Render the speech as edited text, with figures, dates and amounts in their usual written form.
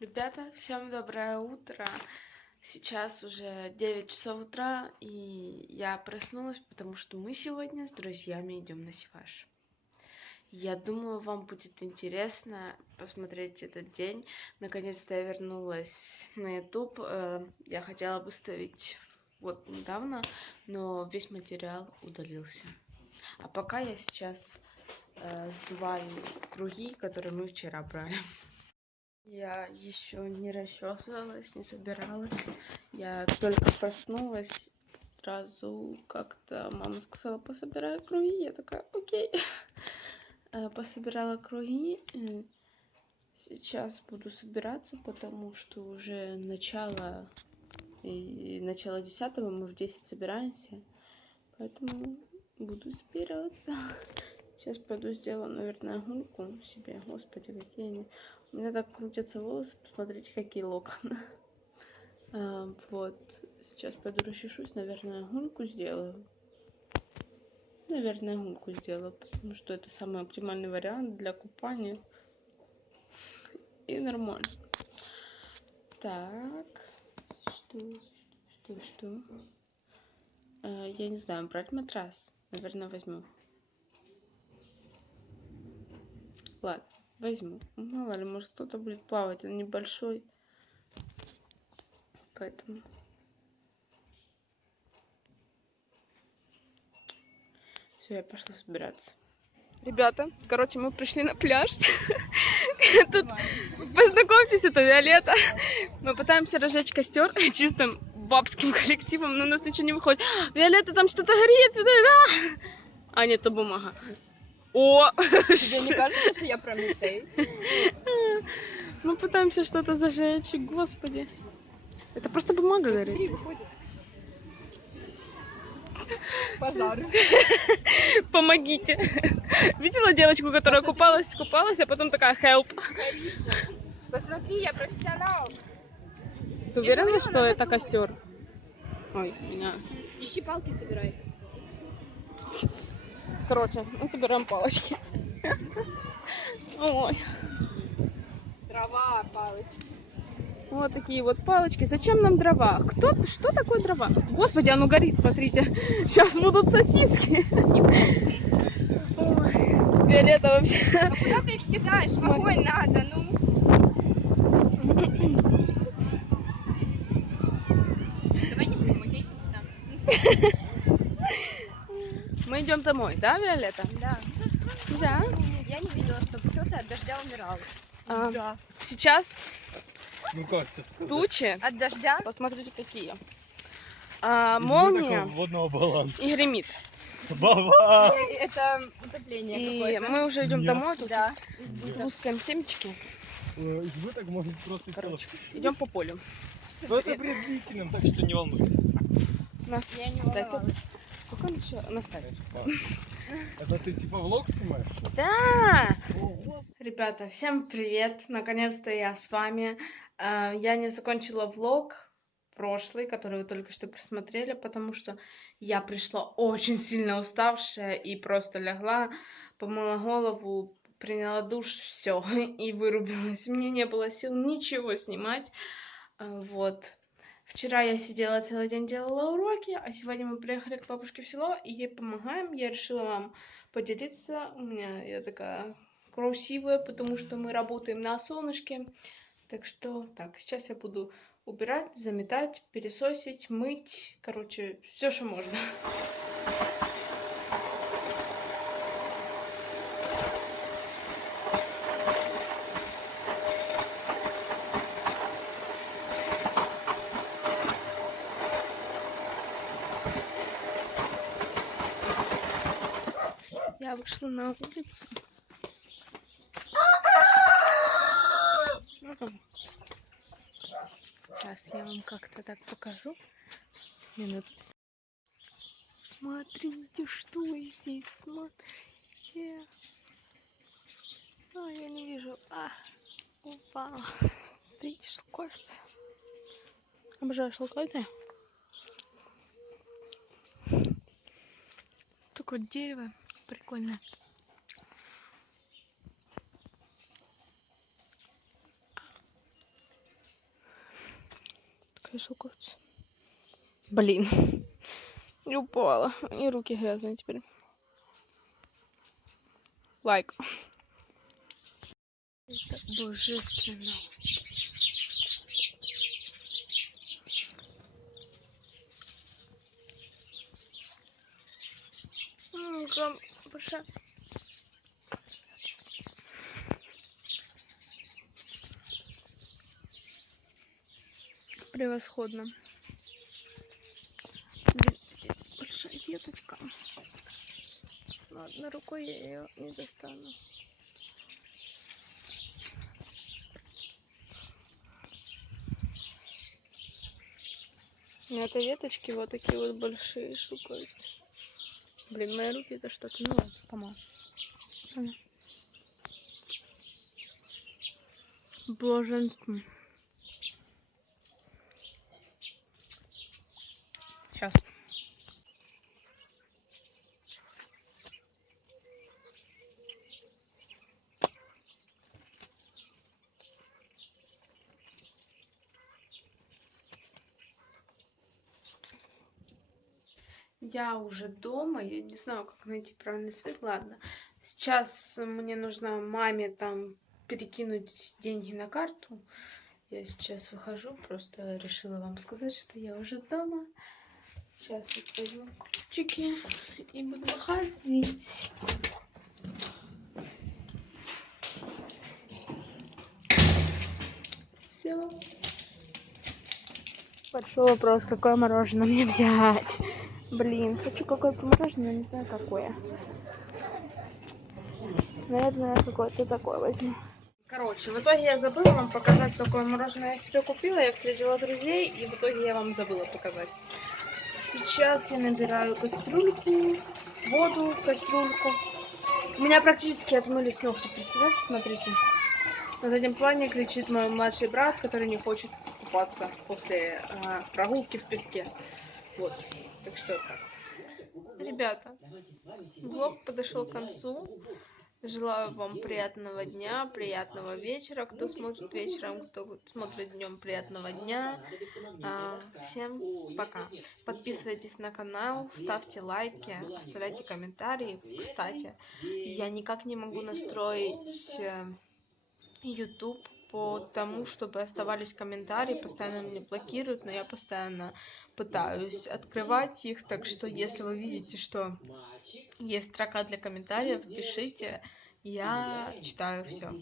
Ребята, всем доброе утро. Сейчас уже 9 часов утра, и я проснулась, потому что мы сегодня с друзьями идем на Севаш. Я думаю, вам будет интересно посмотреть этот день. Наконец-то я вернулась на YouTube. Я хотела выставить вот недавно, но весь материал удалился. А пока я сейчас сдуваю круги, которые мы вчера брали. Я еще не расчесывалась, не собиралась. Я только проснулась, сразу как-то мама сказала, пособирай круги. Я такая, окей. Пособирала круги. Сейчас буду собираться, потому что уже начало 10-го, мы в 10 собираемся. Поэтому буду собираться. Сейчас пойду сделаю, наверное, гульку себе. Господи, какие они. У меня так крутятся волосы, посмотрите, какие локоны. Вот, сейчас пойду расчешусь, наверное, гульку сделаю. Наверное, гульку сделаю, потому что это самый оптимальный вариант для купания. И нормально. Так, что? Я не знаю, брать матрас. Наверное, возьму. Ладно, возьму. Мало ли, может кто-то будет плавать, он небольшой. Поэтому... Все, я пошла собираться. Ребята, короче, мы пришли на пляж. Тут, познакомьтесь, это Виолетта. Мы пытаемся разжечь костер чистым бабским коллективом, но у нас ничего не выходит. Виолетта, там что-то горит, да? А, нет, это бумага. О! Тебе не кажется, что я Прометей? Мы пытаемся что-то зажечь, господи. Это просто бумага горит. Пожар. Помогите. Видела девочку, которая купалась, а потом такая help. Посмотри, я профессионал. Ты уверена, что это костер? Ой, меня. Ищи палки, собирай. Короче, мы собираем палочки. Ой. Трава, палочки. Вот такие вот палочки. Зачем нам дрова? Что такое дрова? Господи, оно горит, смотрите. Сейчас будут сосиски. Ой. Виолетта вообще. А куда ты их кидаешь? В огонь надо, ну. Давай не будем, окей? Мы идем домой, да, Виолетта? Да. Да. Я не видела, чтобы кто-то от дождя умирал. Да. Сейчас Ну как это? тучи. От дождя? Посмотрите, какие. Из-за Молния такого водного баланса. и гремит. Баба! Это утопление И какое-то. мы уже идем Нет. домой. Тут Да. лускаем семечки. Избыток может просто Короче, идем по полю. Но это при длительном, так что не волнуйся. Нас Я не дайте- волновалась. Сколько он еще? Нас 5. Это ты типа влог снимаешь? Да! Ого. Ребята, всем привет! Наконец-то я с вами. Я не закончила влог прошлый, который вы только что просмотрели, потому что я пришла очень сильно уставшая и просто легла, помыла голову, приняла душ, все, и вырубилась. Мне не было сил ничего снимать. Вот. Вчера я сидела целый день, делала уроки, а сегодня мы приехали к бабушке в село и ей помогаем. Я решила вам поделиться. У меня я такая красивая, потому что мы работаем на солнышке. Так что, так, сейчас я буду убирать, заметать, пылесосить, мыть. Короче, все, что можно. Я вышла на улицу. Сейчас я вам как-то так покажу. Смотрите, что здесь, смотрите. Я не вижу. Упала. Видите, шелковица. Обожаю шелковицы. Такое дерево прикольное. шелковицу. Блин. И упала. И руки грязные теперь. Лайк. Это божественно. Большая. Превосходно. Здесь большая веточка. Но одной рукой я ее не достану. На этой веточке вот такие вот большие шелковицы. Блин, мои руки это что-то, ну ладно, помогу. Блаженство. Сейчас. Я уже дома, я не знаю, как найти правильный свет. Ладно, сейчас мне нужно маме там перекинуть деньги на карту. Я сейчас выхожу, просто решила вам сказать, что я уже дома. Сейчас вот возьму ключики и буду выходить. Все. Большой вопрос, какое мороженое мне взять. Блин, хочу какое-то мороженое, но не знаю какое. Наверное, какое-то такое возьму. Короче, в итоге я забыла вам показать, какое мороженое я себе купила. Я встретила друзей, и в итоге я вам забыла показать. Сейчас я набираю кастрюльку, воду в кастрюльку. У меня практически отмылись ногти, представляете, смотрите. На заднем плане кричит мой младший брат, который не хочет купаться после прогулки в песке. Вот, так что так. Ребята, влог подошел к концу. Желаю вам приятного дня, приятного вечера. Кто смотрит вечером, кто смотрит днем, приятного дня. Всем пока. Подписывайтесь на канал, ставьте лайки, оставляйте комментарии. Кстати, я никак не могу настроить YouTube по тому, чтобы оставались комментарии, постоянно меня блокируют, но я постоянно пытаюсь открывать их, так что если вы видите, что есть строка для комментариев, пишите, я читаю все.